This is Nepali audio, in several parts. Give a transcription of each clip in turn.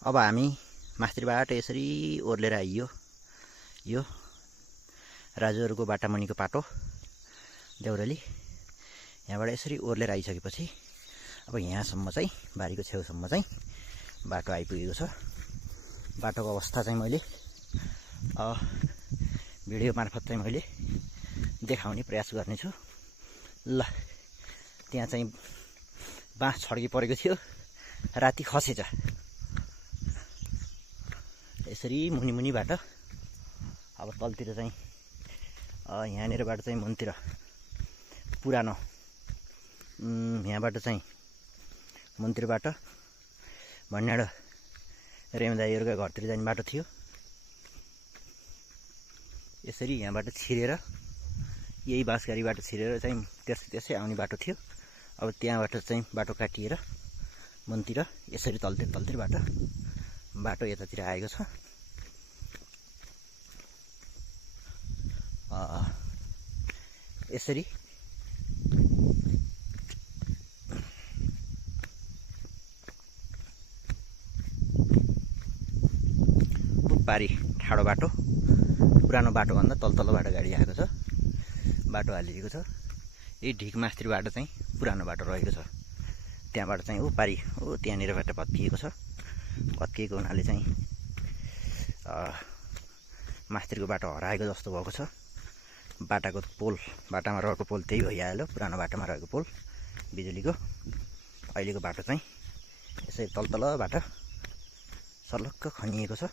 अब हामी मास्त्रीबाट यसरी ओर्लेर आइयो। यो राजुहरूको बाटामुनिको पाटो देउरली। यहाँबाट यसरी ओर्लेर आइसकेपछि अब यहाँसम्म चाहिँ बारीको छेउसम्म चाहिँ बाटो आइपुगेको छ। बाटोको अवस्था चाहिँ मैले भिडियो मार्फत चाहिँ मैले देखाउने प्रयास गर्नेछु। ल, त्यहाँ चाहिँ बाँस छड्की परेको थियो, राति खसेछ। यसरी मुनि मुनिबाट अब तलतिर चाहिँ यहाँनिरबाट चाहिँ मुनितिर पुरानो यहाँबाट चाहिँ मुनितिरबाट भन्नाड रेमदाईहरूका घरतिर जाने बाटो थियो। यसरी यहाँबाट छिरेर यही बाँसगारीबाट छिरेर चाहिँ त्यसै आउने बाटो थियो। अब त्यहाँबाट चाहिँ बाटो काटिएर मुनितिर यसरी तलतिरबाट बाटो यतातिर आएको छ। यसरी पारी ठाडो बाटो, पुरानो बाटोभन्दा तल बाटो गाडी आएको छ, बाटो हालिएको छ। यही ढिकमास्त्रीबाट चाहिँ पुरानो बाटो रहेको छ। त्यहाँबाट चाहिँ पारी त्यहाँनिरबाट भत्किएको छ। भत्किएको हुनाले चाहिँ मास्त्रीको बाटो हराएको जस्तो भएको छ। बाटाको पोल, बाटामा रहेको पोल त्यही भइहाल्यो, पुरानो बाटोमा रहेको पोल बिजुलीको। अहिलेको बाटो चाहिँ यसै तलबाट सर्लक्क खनिएको छ।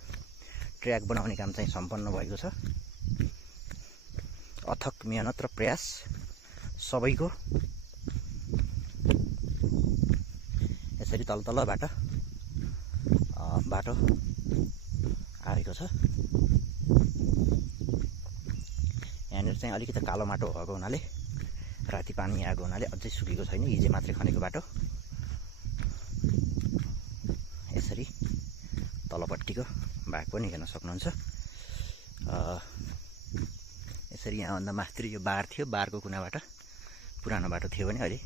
ट्र्याक बनाउने काम चाहिँ सम्पन्न भएको छ। अथक मेहनत र प्रयास सबैको। यसरी तलबाट बाटो आएको छ। यहाँनिर चाहिँ अलिकति कालो माटो भएको हुनाले, राति पानी आएको हुनाले अझै सुकेको छैन। हिजो मात्रै खनेको बाटो। यसरी तलपट्टिको भाग पनि हेर्न सक्नुहुन्छ। यसरी यहाँभन्दा मास्त्री यो बार थियो, बारको कुनाबाट पुरानो बाटो थियो भने अहिले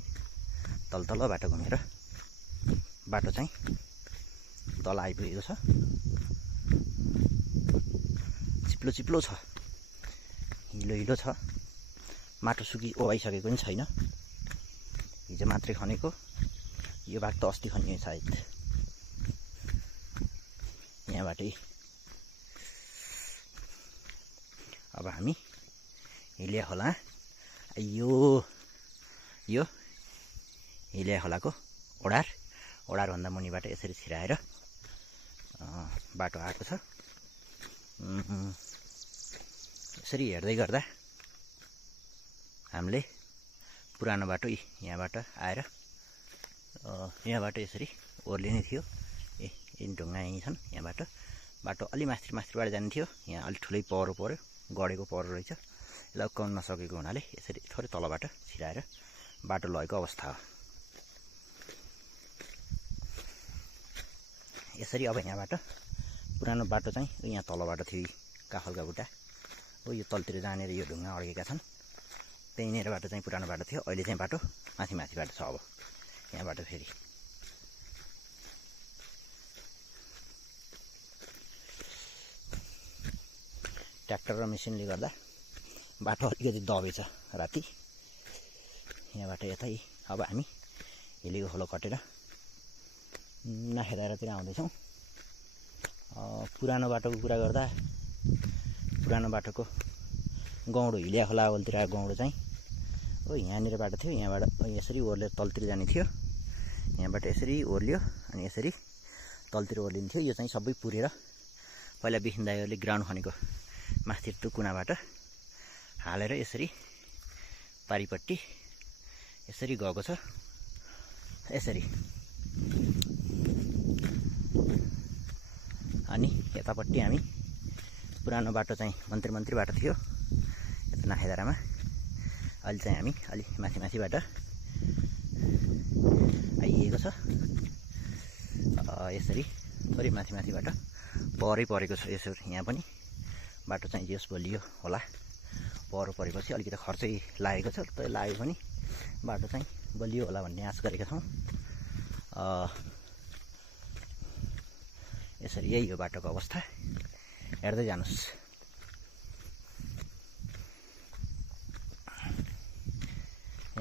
तल बाटो घुमेर बाटो चाहिँ तल आइपुगेको छ। चिप्लो छ, हिलो छ। माटो ओभाइसकेको पनि छैन। हिजो मात्रै खनेको। यो भाग त अस्ति खनियो सायद। यहाँबाटै अब हामी हिलिया खोला, यो हिलिया खोलाको ओडारभन्दा मुनिबाट यसरी छिराएर बाटो आएको छ। यसरी हेर्दै गर्दा हामीले पुरानो बाटो यहाँबाट आएर यहाँबाट यसरी ओर्लिने थियो। यिन ढुङ्गा यहीँ छन्। यहाँबाट बाटो अलि मास्त्रीबाट जाने थियो। यहाँ अलिक ठुलै पहरो पर्यो, गढेको पहरो रहेछ। यसलाई उक्काउन नसकेको हुनाले यसरी थोरै तलबाट छिराएर बाटो लगेको अवस्था हो। यसरी अब यहाँबाट पुरानो बाटो चाहिँ यहाँ तलबाट थियो, काफलका बुट्टा यो तलतिर जानेर यो ढुङ्गा अड्केका छन्। त्यहीँनिरबाट चाहिँ पुरानो बाटो थियो। अहिले चाहिँ बाटो माथिबाट छ। अब यहाँबाट फेरि ट्र्याक्टर र मेसिनले गर्दा बाटो अलिकति दबेछ राति। यहाँबाट यतै अब हामी हिलेको खोलो कटेर नाखेदारतिर आउँदैछौँ। पुरानो बाटोको कुरा गर्दा पुरानो बाटोको गौँडो, हिलिया खोला ओलतिर आएको गौँडो चाहिँ यहाँनिर बाटो थियो। यहाँबाट यसरी ओर्लेर तलतिर जाने थियो। यहाँबाट यसरी ओर्लियो अनि यसरी तलतिर ओर्लिन्थ्यो। यो चाहिँ सबै पुरेर पहिला बिखिन दाइहरूले ग्राउन्ड खनेको मास्तिर त्यो कुनाबाट हालेर यसरी पारिपट्टि यसरी गएको छ। यसरी अनि यतापट्टि हामी पुरानो बाटो चाहिँ मन्त्री बाटो थियो यता नाखेदारामा। अहिले चाहिँ हामी अलि माथिबाट आइएको छ। यसरी थोरै माथिबाट पहरै परेको छ। यसरी यहाँ पनि बाटो चाहिँ जस बलियो होला। पहरो परेपछि अलिकति खर्चै लागेको छ। त्यो लाग्यो पनि बाटो चाहिँ बलियो होला भन्ने आश गरेका छौँ। यसरी यही हो बाटोको अवस्था, हेर्दै जानुहोस्।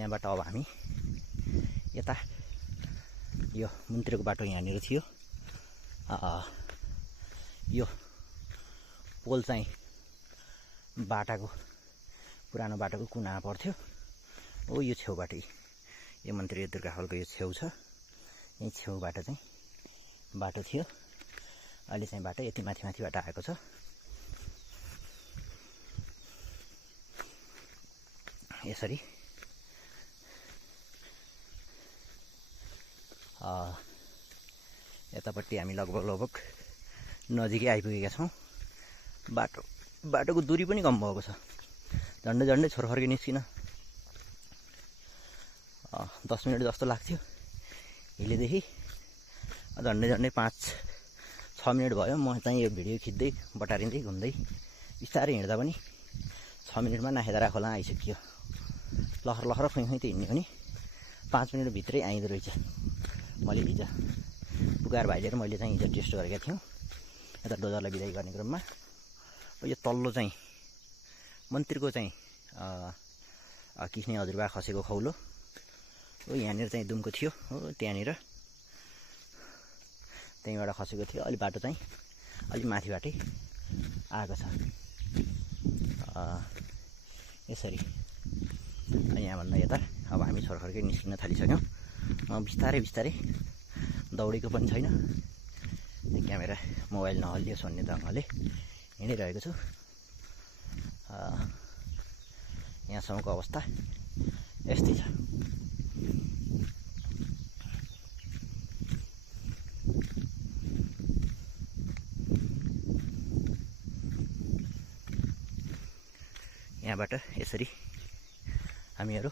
यहाँबाट अब हामी यता यो मन्दिरको बाटो यहाँनिर थियो। यो पोल चाहिँ पुरानो बाटोको कुनामा पर्थ्यो। ओ यो छेउबाट यो मन्दिर यो दुर्गा हलको यो छेउ छ, यही छेउबाट चाहिँ बाटो थियो। अहिले चाहिँ बाटो यति माथिबाट आएको छ। यसरी यतापट्टि हामी लगभग नजिकै आइपुगेका छौँ। बाटोको दूरी पनि कम भएको छ। झन्डै छोरखर्के निस्किन 10 मिनट जस्तो लाग्थ्यो हिलेदेखि। झन्डै 5-6 मिनट भयो। म चाहिँ यो भिडियो खिच्दै बटारिँदै घुम्दै बिस्तारै हिँड्दा पनि 6 मिनटमा नाखेदारा खोला आइसक्यो। लखर खुइ त हिँड्ने हो नि 5 मिनटभित्रै आइँदो रहेछ। मैले हिजो पुकार भाइले र मैले चाहिँ हिजो टेस्ट गरेका थियौँ यता डोजरलाई बिदाई गर्ने क्रममा। यो तल्लो चाहिँ मन्दिरको चाहिँ किस्ने हजुरबा खसेको खौलो हो, यहाँनिर चाहिँ दुमको थियो हो, त्यहीँबाट खसेको थियो। अलि बाटो चाहिँ अलि माथिबाटै आएको छ। यसरी यहाँभन्दा यता अब हामी छोरखर्कै निस्किन थालिसक्यौँ। बिस्तारै दौडेको पनि छैन, क्यामेरा मोबाइल नहल्लियोस् भन्ने ढङ्गले हिँडिरहेको छु। यहाँसम्मको अवस्था यस्तै छ। यहाँबाट यसरी हामीहरू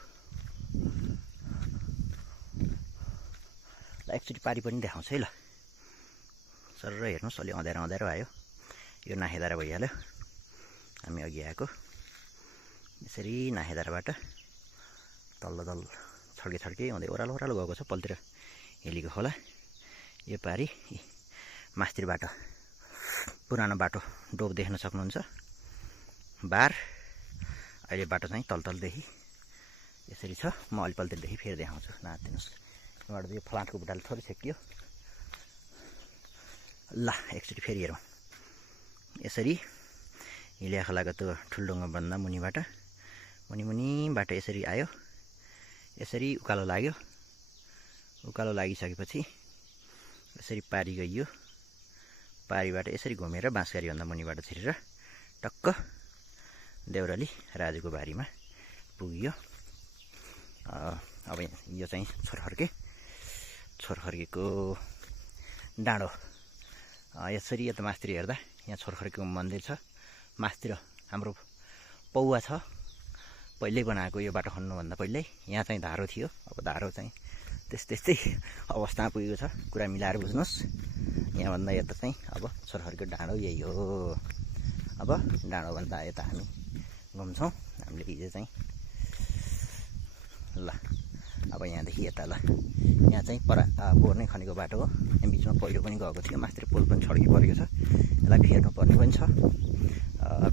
एकचोटि पारी पनि देखाउँछ है ल। सर हेर्नुहोस् अलि अँध्यारो आयो। यो नाखेदारा भइहाल्यो। हामी अघि आएको यसरी नाखेदाराबाट तल्लो छड्के हुँदै ओह्रालो गएको छ। पल्तिर हेलीको खोला। यो पारी मास्तिर बाटो पुरानो बाटो डोब देख्न सक्नुहुन्छ। बार अहिले बाटो चाहिँ तलदेखि यसरी छ। म अलि पल्तिरदेखि फेरि देखाउँछु, नातिनुहोस्। यहाँबाट यो फ्लाटको बुट्टाले थोरै छेकियो। ल एकचोटि फेरि हेरौँ। यसरी हिलिया खोलाको त्यो ठुलढुङ्गाभन्दा मुनिबाट यसरी आयो। यसरी उकालो लाग्यो। उकालो लागिसकेपछि यसरी पारी गइयो। पारीबाट यसरी घुमेर बाँसगारीभन्दा मुनिबाट छिरेर टक्क देउराली राजुको बारीमा पुगियो। अब यो चाहिँ छोरखर्केको डाँडो। यसरी यता मास्तिर हेर्दा यहाँ छोरखर्केको मन्दिर छ। मास्तिर हाम्रो पौवा छ, पहिल्यै बनाएको। यो बाटो खन्नुभन्दा पहिल्यै यहाँ चाहिँ धारो थियो। अब धारो चाहिँ त्यस्तै अवस्थामा पुगेको छ। कुरा मिलाएर बुझ्नुहोस्। यहाँभन्दा यता चाहिँ अब छोरखर्केको डाँडो यही हो। अब डाँडोभन्दा यता हामी घुम्छौँ। हामीले हिजो चाहिँ ल अब यहाँदेखि यता ल यहाँ चाहिँ पोहोर नै खनेको बाटो हो। यहाँ बिचमा पहिरो पनि गएको थियो। मास्तिर पोल पनि छड्की परेको छ। यसलाई फेर्नु पर्ने पनि छ।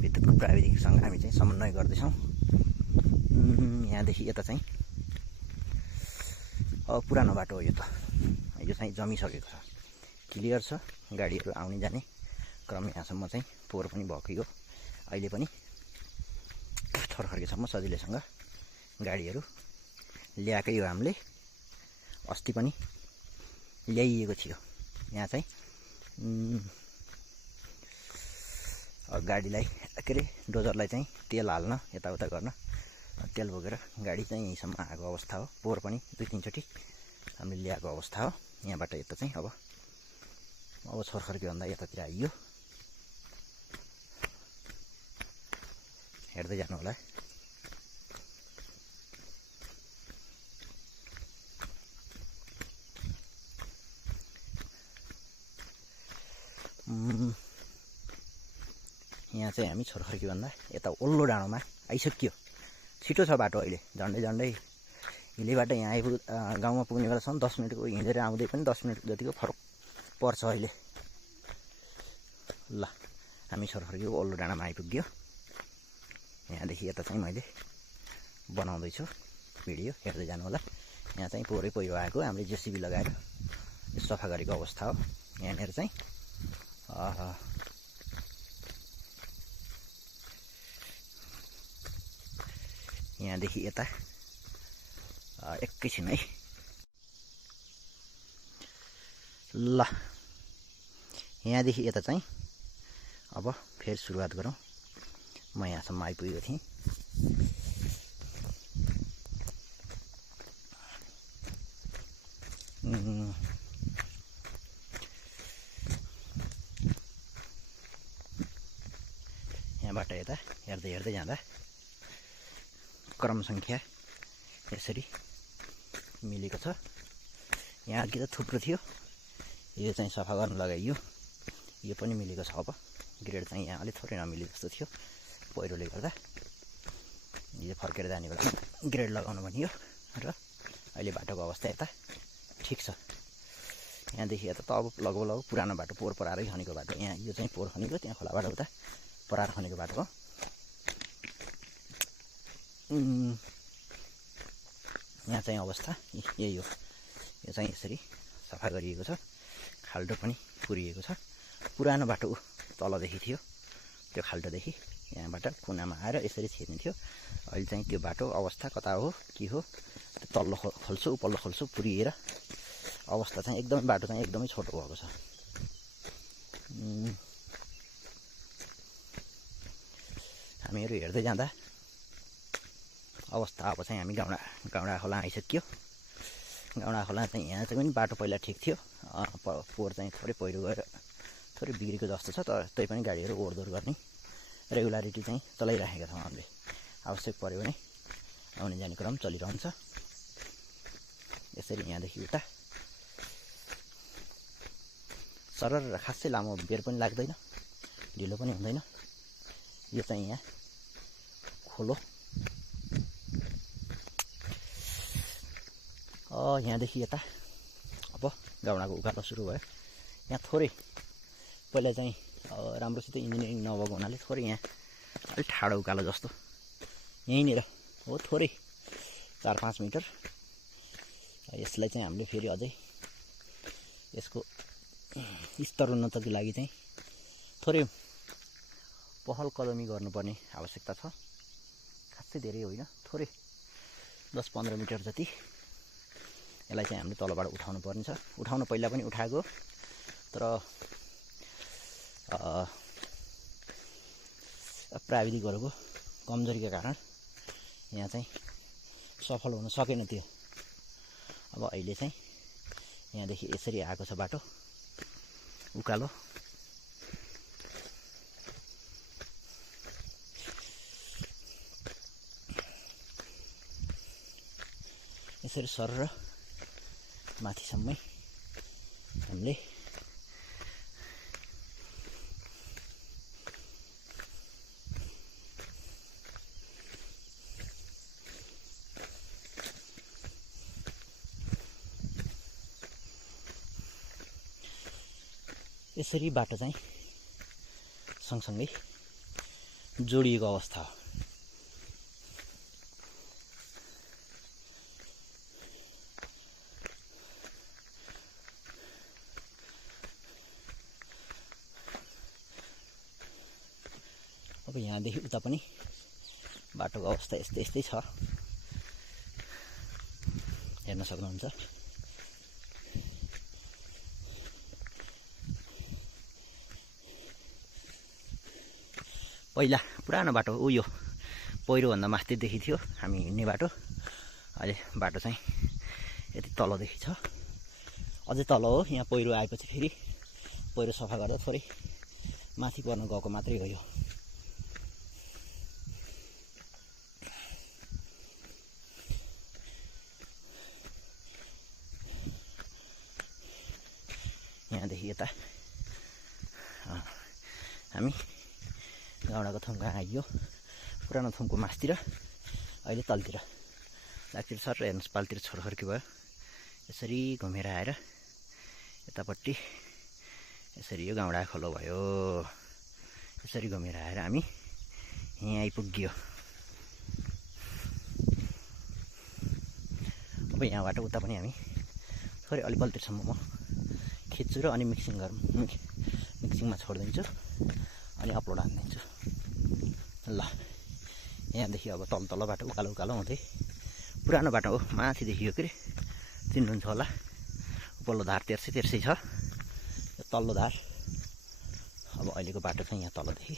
विद्युतको प्राविधिकसँग हामी चाहिँ समन्वय गर्दैछौँ। यहाँदेखि यता चाहिँ पुरानो बाटो हो। यो चाहिँ जमिसकेको छ, क्लियर छ। गाडीहरू आउने जाने क्रम यहाँसम्म चाहिँ पोहोर पनि भएकै हो। अहिले पनि छोरखर्केसम्म सजिलैसँग गाडीहरू ल्याएकै हो। हामीले अस्ति पनि ल्याइएको थियो। यहाँ चाहिँ गाडीलाई के अरे डोजरलाई चाहिँ तेल हाल्न यताउता गर्न तेल बोकेर गाडी चाहिँ यहीँसम्म आएको अवस्था हो। पोहोर पनि 2-3 चोटि हामीले ल्याएको अवस्था हो। यहाँबाट यता चाहिँ अब छोरखर्केभन्दा यतातिर आइयो। हेर्दै जानु होला। यहाँ चाहिँ हामी छोरखर्केभन्दा यता ओल्लो डाँडोमा आइसक्यो। छिटो छ बाटो अहिले। झन्डै हिलेबाट यहाँ गाउँमा पुग्ने बेलासम्म 10 मिनटको हिँडेर आउँदै पनि 10 मिनट जतिको फरक पर्छ अहिले। ल हामी सरखर्की ओल्लो डाँडामा आइपुग्यो। यहाँदेखि यता चाहिँ मैले बनाउँदैछु भिडियो, हेर्दै जानु होला। यहाँ चाहिँ पोहोरै पहिरो आएको, हामीले जेसिबी लगाएर सफा गरेको अवस्था हो। यहाँनिर चाहिँ यहाँदेखि यता एकैछिन है। ल यहाँदेखि यता चाहिँ अब फेरि सुरुवात गरौँ। म यहाँसम्म आइपुगेको थिएँ। यहाँबाट यता हेर्दै हेर्दै जाँदा क्रम सङ्ख्या यसरी मिलेको छ। यहाँ अघि त थुप्रो थियो, यो चाहिँ सफा गर्न लगाइयो, यो पनि मिलेको छ। अब ग्रेड चाहिँ यहाँ अलिक थोरै नमिले जस्तो थियो पहिरोले गर्दा। यो फर्केर जाने बेला ग्रेड लगाउनु भनियो र अहिले बाटोको अवस्था यता ठिक छ। यहाँदेखि यता त अब लगभग पुरानो बाटो पोहोर परारै खनेको बाटो। यहाँ यो चाहिँ पोहोर खनेको, त्यहाँ खोलाबाट उता परार खनेको बाटो हो। यहाँ चाहिँ अवस्था यही हो। यो चाहिँ यसरी सफा गरिएको छ, खाल्डो पनि पुरिएको छ। पुरानो बाटो तलदेखि थियो, त्यो खाल्डोदेखि यहाँबाट कुनामा आएर यसरी छिर्ने थियो। अहिले चाहिँ त्यो बाटो अवस्था कता हो के हो, तल्लो खोल्छु उपल्लो खोल्छु पुरिएर अवस्था चाहिँ एकदमै, बाटो चाहिँ एकदमै छोटो भएको छ। हामीहरू हेर्दै जाँदा अवस्था अब चाहिँ हामी गाउँडा खोला आइसक्यो। गाउँडा खोला चाहिँ यहाँ चाहिँ पनि बाटो पहिला ठिक थियो, पोहोर चाहिँ थोरै पहिरो गएर थोरै बिग्रेको जस्तो छ। तर त्यही पनि गाडीहरू ओहोरदोहोर गर्ने रेगुलारिटी चाहिँ चलाइराखेका छौँ हामीले। आवश्यक पऱ्यो भने आउने जाने क्रम चलिरहन्छ। यसरी यहाँदेखि उता सरर खासै लामो बेर पनि लाग्दैन, ढिलो पनि हुँदैन। यो चाहिँ यहाँ खोलो। यहाँदेखि यता अब गाउँडाको उकालो सुरु भयो। यहाँ थोरै पहिला चाहिँ राम्रोसित इन्जिनियरिङ नभएको हुनाले थोरै यहाँ अलिक ठाडो उकालो जस्तो यहीँनिर हो, थोरै 4-5 मिटर। यसलाई चाहिँ हामीले फेरि अझै यसको स्तर उन्नतिको लागि चाहिँ थोरै पहल कदमी गर्नुपर्ने आवश्यकता छ। खासै धेरै होइन, थोरै 10-15 मिटर जति यसलाई चाहिँ हामीले तलबाट उठाउनु पर्ने छ। उठाउन पहिला पनि उठाएको, तर प्राविधिकहरूको कमजोरीका कारण यहाँ चाहिँ सफल हुन सकेन त्यो। अब अहिले चाहिँ यहाँदेखि यसरी आएको छ बाटो उकालो। यसरी सरर माथिसम्मै हामीले यसरी बाटो चाहिँ सँगसँगै जोडिएको अवस्था हो। अब यहाँदेखि उता पनि बाटोको अवस्था यस्तै यस्तै छ, हेर्न सक्नुहुन्छ। पहिला पुरानो बाटो हो यो, पहिरोभन्दा माथिदेखि थियो हामी हिँड्ने बाटो। अहिले बाटो चाहिँ यति तलदेखि छ, अझै तल हो। यहाँ पहिरो आएपछि फेरि पहिरो सफा गर्दा थोरै माथि पर्न गएको मात्रै हो यो। यहाँदेखि यता हामी गाउँडाको थुम्का आइयो। पुरानो थुम्को मासतिर, अहिले तलतिर लागतिर सर हेर्नुहोस्, पालतिर छोरखर्की भयो। यसरी घुमेर आएर यतापट्टि यसरी यो गाउँडा खोलो भयो। यसरी घुमेर आएर हामी यहाँ आइपुग्यो। अब यहाँबाट उता पनि हामी थोरै अलि बल्तीसम्म म खिच्छु र अनि मिक्सिङमा छोडिदिन्छु अनि अपलोड हानिदिन्छु। ल यहाँदेखि अब तल बाटो उकालो हुँदै पुरानो बाटो हो, माथि देखियो के अरे चिन्नुहुन्छ होला। उपल्लो धार तेर्सै छ, यो तल्लो धार। अब अहिलेको बाटो चाहिँ यहाँ तलदेखि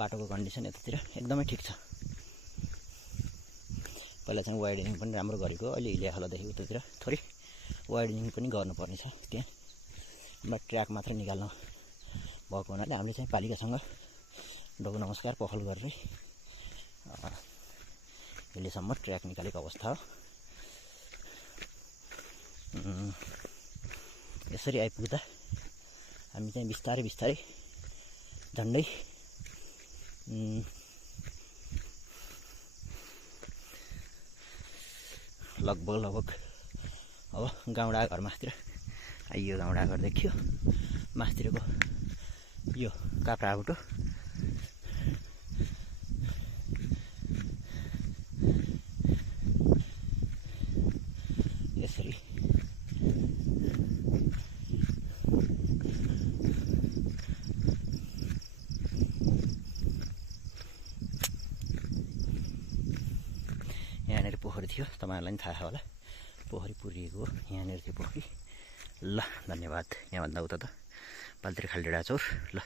बाटोको कन्डिसन यतातिर एकदमै ठिक छ। पहिला चाहिँ वाइडनिङ पनि राम्रो गरेको, अहिले इलिया खोलादेखि उतातिर थोरै वाइडनिङ पनि गर्नुपर्ने छ। त्यहाँ हाम्रो ट्र्याक मात्रै निकाल्न भएको हुनाले हामीले चाहिँ पालिकासँग डोको नमस्कार पहल गरेरै अहिलेसम्म ट्र्याक निकालेको अवस्था हो। यसरी आइपुग्दा हामी चाहिँ बिस्तारै झन्डै लगभग अब गाउँडा घर मास्तिर आइयो। गाउँडा घर देखियो, मास्तिरको यो काप्रा आउटो। यसरी यहाँनिर पोखरी थियो, तपाईँहरूलाई पनि थाहा होला। पोखरी पुरिएको हो, यहाँनिर थियो पोखरी। ल धन्यवाद। यहाँभन्दा उता त बालतिर खालडेडा चौर। ल।